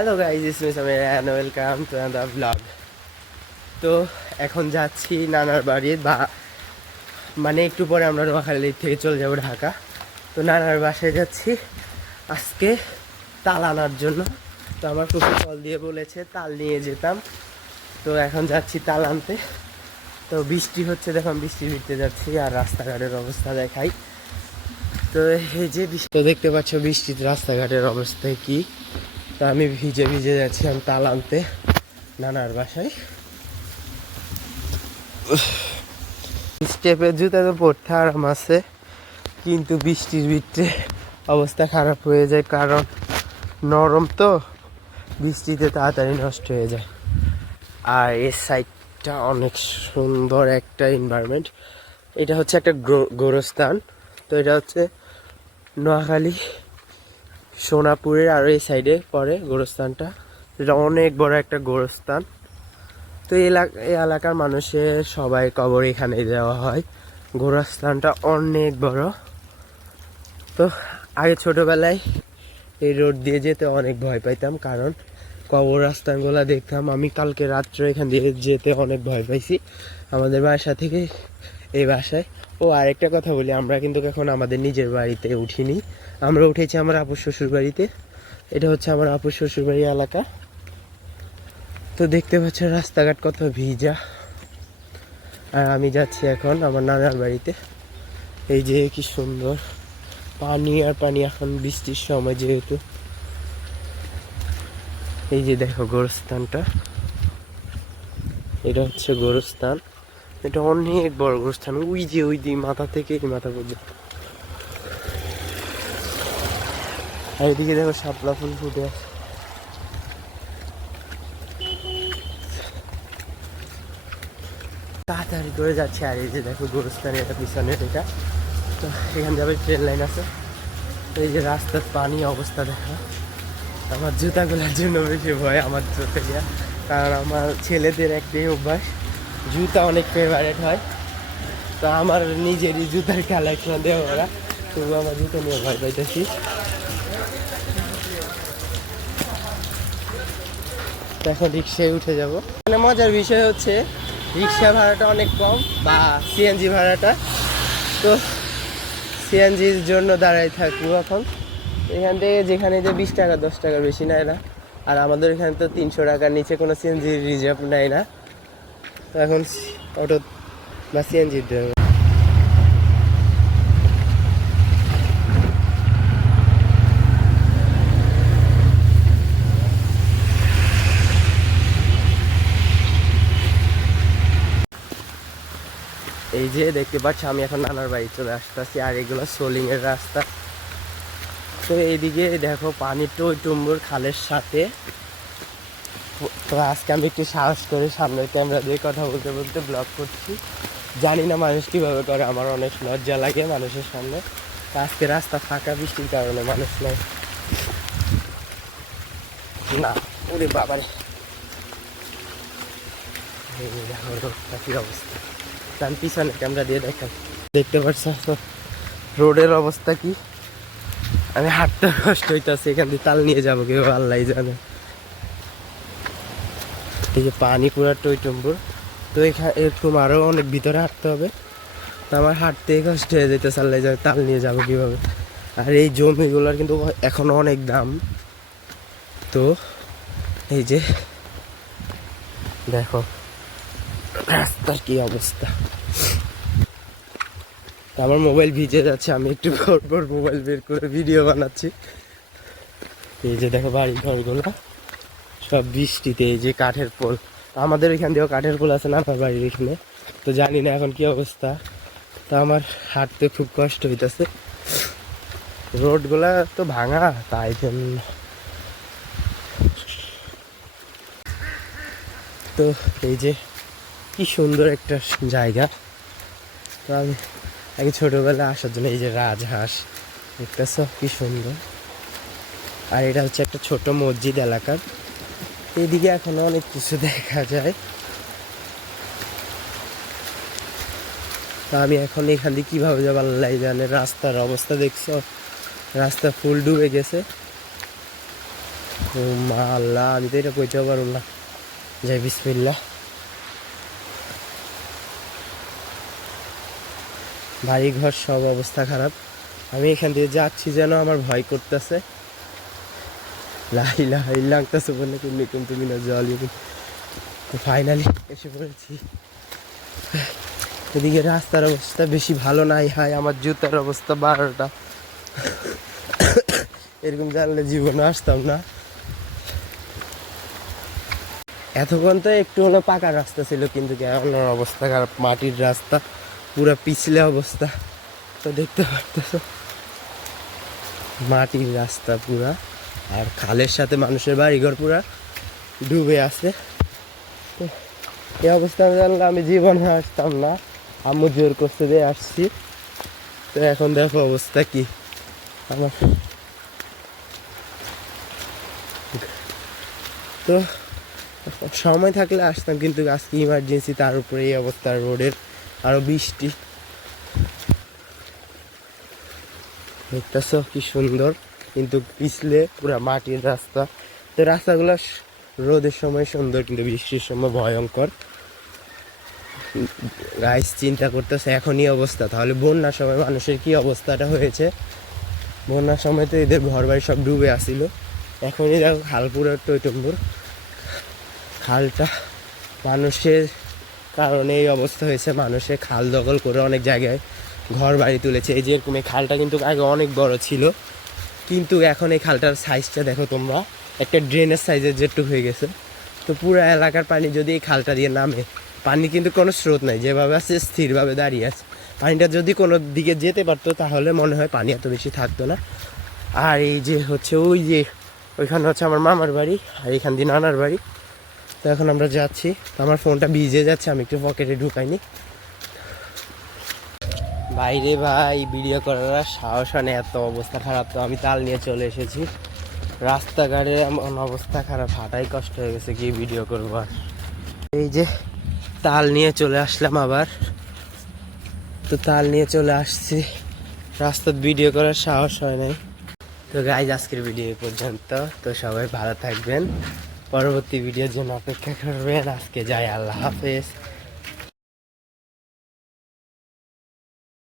Hello guys, it's me Samir and welcome to another blog. তো এখন যাচ্ছি নানার বাড়ি, মানে একটু পরে আমরা নোয়াখালী থেকে চলে যাব ঢাকা। তো নানার বাসায় যাচ্ছি আজকে তাল আনার জন্য। তো আমার ফুফু কল দিয়ে বলেছে তাল নিয়ে যেতাম, তো এখন যাচ্ছি তাল আনতে। তো বৃষ্টি হচ্ছে, দেখুন বৃষ্টি ভিজতে যাচ্ছি আর রাস্তাঘাটের অবস্থা দেখাই। তো এই যে বৃষ্টি দেখতে পাচ্ছ, বৃষ্টিতে রাস্তাঘাটের অবস্থায় কি। তো আমি ভিজে ভিজে যাচ্ছিলাম তাল আনতে নানার বাসায়। স্টেপের জুতা তো পড়তে আরাম আছে, কিন্তু বৃষ্টির ভিতরে অবস্থা খারাপ হয়ে যায়, কারণ নরম তো, বৃষ্টিতে তাড়াতাড়ি নষ্ট হয়ে যায়। আর এই সাইডটা অনেক সুন্দর একটা এনভায়রনমেন্ট। এটা হচ্ছে একটা গোরস্থান। তো এটা হচ্ছে নোয়াখালী সোনাপুরের আর এই সাইডে পড়ে গোরস্থানটা। এটা অনেক বড় একটা গোরস্থান। তো এই এলাকার মানুষের সবাই কবর এখানে দেওয়া হয়। গোরস্থানটা অনেক বড়। তো আগে ছোটবেলায় এই রোড দিয়ে যেতে অনেক ভয় পাইতাম, কারণ কবরস্থানগুলো দেখতাম। আমি কালকে রাত্রে এখান দিয়ে যেতে অনেক ভয় পাইছি, আমাদের বাসা থেকে এই বাসায়। ও আরেকটা কথা বলি, আমরা কিন্তু এখন আমাদের নিজের বাড়িতে উঠিনি, আমরা উঠেছি আমার আপুর শ্বশুর বাড়িতে। এটা হচ্ছে আমার আপুর শ্বশুর বাড়ি এলাকা। তো দেখতে পাচ্ছ রাস্তাঘাট কত ভিজা। আর আমি যাচ্ছি এখন আমার নানার বাড়িতে। এই যে কি সুন্দর পানি আর পানি, এখন বৃষ্টির সময় যেহেতু। এই যে দেখো গোরস্থানটা, এটা হচ্ছে গোরস্থান। এটা অনেক বড় গোরস্থান, ওই যে ওই দিকে মাথা থেকে এই মাথা পর্যন্ত। আর এদিকে দেখো শাপলা ফুল ফুটে আছে। তাড়াতাড়ি করে যাচ্ছে। আর এই যে দেখো গোরস্থানের এটা পিছনের এটা, তো এখান যাবে ট্রেন লাইন আছে। এই যে রাস্তার পানি অবস্থা দেখা। আমার জুতাগুলোর জন্য বেশি ভয় আমার চোখে গিয়া, কারণ আমার ছেলেদের একটাই অভ্যাস, জুতা অনেক ফেভারেট হয়। তো আমার নিজেরই জুতার কালেকশন দেওয়া ওরা, তবু আমার জুতো নিয়ে ভয় পাইতেছি। এখন রিক্সায় উঠে যাব। মানে মজার বিষয় হচ্ছে রিক্সা ভাড়াটা অনেক কম, বা সিএনজি ভাড়াটা। তো সিএনজির জন্য দাঁড়াই থাকবো এখন এখান থেকে, যেখানে যে 20 টাকা 10 টাকার বেশি নেয় না। আর আমাদের এখানে তো 300 টাকার নিচে কোনো সিএনজি রিজার্ভ নেয় না। তো এখন অটো বা সিএনজির জন্য এই যে দেখতে পাচ্ছি আমি এখন নানার বাড়ি চলে আসতেছি। আর এগুলো সোলিংয়ের রাস্তা। তো এইদিকে দেখো পানি টইটুম্বুর খালের সাথে। তো আজকে আমি একটু সাহস করে সামনের ক্যামেরা দিয়ে কথা বলতে বলতে ব্লগ করছি। জানি না মানুষ কীভাবে করে, আমার অনেক লজ্জা লাগে মানুষের সামনে। তো আজকে রাস্তা ফাঁকা, বৃষ্টির কারণে মানুষ নাই। না ওরে বাবারে, এই দেখো রোডটা কী অবস্থা। আমি পিছনে ক্যামেরা দিয়ে দেখাই, দেখতে পাচ্ছ রোডের অবস্থা কি। আমি হাঁটতে কষ্ট হইতেছে, এখান দিয়ে তাল নিয়ে যাবো কেউ আল্লাহ জানে। এই যে পানি পুরা টইটুম্বুর। তো এখানে এরকম আরও অনেক ভিতরে হাঁটতে হবে। তো আমার হাঁটতে কষ্ট হয়ে যেতেছে, আল্লাহ জানে তাল নিয়ে যাবো কীভাবে। আর এই জমিগুলোর কিন্তু এখনও অনেক দাম। তো এই যে দেখো রাস্তার কি অবস্থা। আমার মোবাইল ভিজে যাচ্ছে, আমি একটু পর মোবাইল বের করে ভিডিও বানাচ্ছি। এই যে দেখো বাড়ি ঘরগুলো সব বৃষ্টিতে। এই যে কাঠের পোল, আমাদের এখান দিয়েও কাঠের পোল আছে না আমার বাড়ির এখানে। তো জানি না এখন কি অবস্থা। তো আমার হাঁটতে খুব কষ্ট হইতেছে, রোডগুলা তো ভাঙা, তাই জন্য। তো এই যে কি সুন্দর একটা জায়গা। তো আমি আগে ছোটোবেলায় আসার জন্য, এই যে রাজহাঁস দেখতেছ কি সুন্দর। আর এটা হচ্ছে একটা ছোট মসজিদ এলাকার। এদিকে এখনো অনেক কিছু দেখা যায়। তা আমি এখন এখান দিয়ে কীভাবে যাবো আল্লাহ জানে। রাস্তার অবস্থা দেখছো, রাস্তা ফুল ডুবে গেছে। ও মা আল্লাহ, আমি তো এটা কইতেও পারব না। যাই বিসমিল্লাহ। বাড়ি ঘর সব অবস্থা খারাপ। আমি এখান দিয়ে যাচ্ছি যেন আমার ভয় করতেছে। লাইলা লাগতেছে বলে কিন্তু মিনা জল। তো ফাইনালি এসে পড়েছি। এদিকে রাস্তার অবস্থা বেশি ভালো নাই। হাই, আমার জুতার অবস্থা 12টা। এরকম জানলে জীবনে আসতাম না। এতক্ষণ তো একটু হলো পাকা রাস্তা ছিল, কিন্তু কেমন অবস্থা খারাপ, মাটির রাস্তা, পুরা পিছলে অবস্থা। তো দেখতে পারতেছো মাটির রাস্তা পুরা, আর খালের সাথে মানুষের বাড়িঘর পুরা ডুবে আছে। তো এই অবস্থা জানলে আমি জীবনে আসতাম না। আম্মু জোর করতে দিয়ে আসছি। তো এখন দেখো অবস্থা কি আমার। তো সময় থাকলে আসতাম, কিন্তু আজকে ইমার্জেন্সি, তার উপরে এই অবস্থা রোডের, আরো বৃষ্টি। দেখতেছো কি সুন্দর, কিন্তু পিছলে পুরা মাটির রাস্তা। তো রাস্তাগুলো রোদের সময় সুন্দর, কিন্তু বৃষ্টির সময় ভয়ঙ্কর। গাইস চিন্তা করতেছে এখনই অবস্থা, তাহলে বন্যার সময় মানুষের কি অবস্থাটা হয়েছে। বন্যার সময় তো এদের ঘর বাড়ি সব ডুবে আসিল, এখনই দেখো খাল পুরো টইটম্বুর। খালটা মানুষের কারণে এই অবস্থা হয়েছে। মানুষের খাল দখল করে অনেক জায়গায় ঘর বাড়ি তুলেছে। এই যে এরকম এই খালটা কিন্তু আগে অনেক বড় ছিল, কিন্তু এখন এই খালটার সাইজটা দেখো তোমরা, একটা ড্রেনের সাইজের যেটুকু হয়ে গেছে। তো পুরো এলাকার পানি যদি এই খালটা দিয়ে নামে, পানি কিন্তু কোনো স্রোত নাই, যেভাবে আছে স্থিরভাবে দাঁড়িয়ে আছে। পানিটা যদি কোনো দিকে যেতে পারতো তাহলে মনে হয় পানি এত বেশি থাকতো না। আর এই যে হচ্ছে ওই যে ওইখানে হচ্ছে আমার মামার বাড়ি, আর এখান দিয়ে নানার বাড়ি। তো এখন আমরা যাচ্ছি। আমার ফোনটা ভিজে যাচ্ছে, আমি একটু পকেটে ঢুকাইনি। বাইরে ভাই ভিডিও করার সাহস হয় না, এত অবস্থা খারাপ। তো আমি তাল নিয়ে চলে এসেছি। রাস্তাঘাটে এমন অবস্থা খারাপ, হাঁটাই কষ্ট হয়ে গেছে, কি ভিডিও করবো আর। এই যে তাল নিয়ে চলে আসলাম আবার। তো তাল নিয়ে চলে আসছি, রাস্তার ভিডিও করার সাহস হয় নাই। তো গাইজ আজকের ভিডিও এই পর্যন্ত। তো সবাই ভালো থাকবেন, পরবর্তী ভিডিওর জন্য অপেক্ষা করবেন। আজকে যাই, আল্লাহ হাফেজ।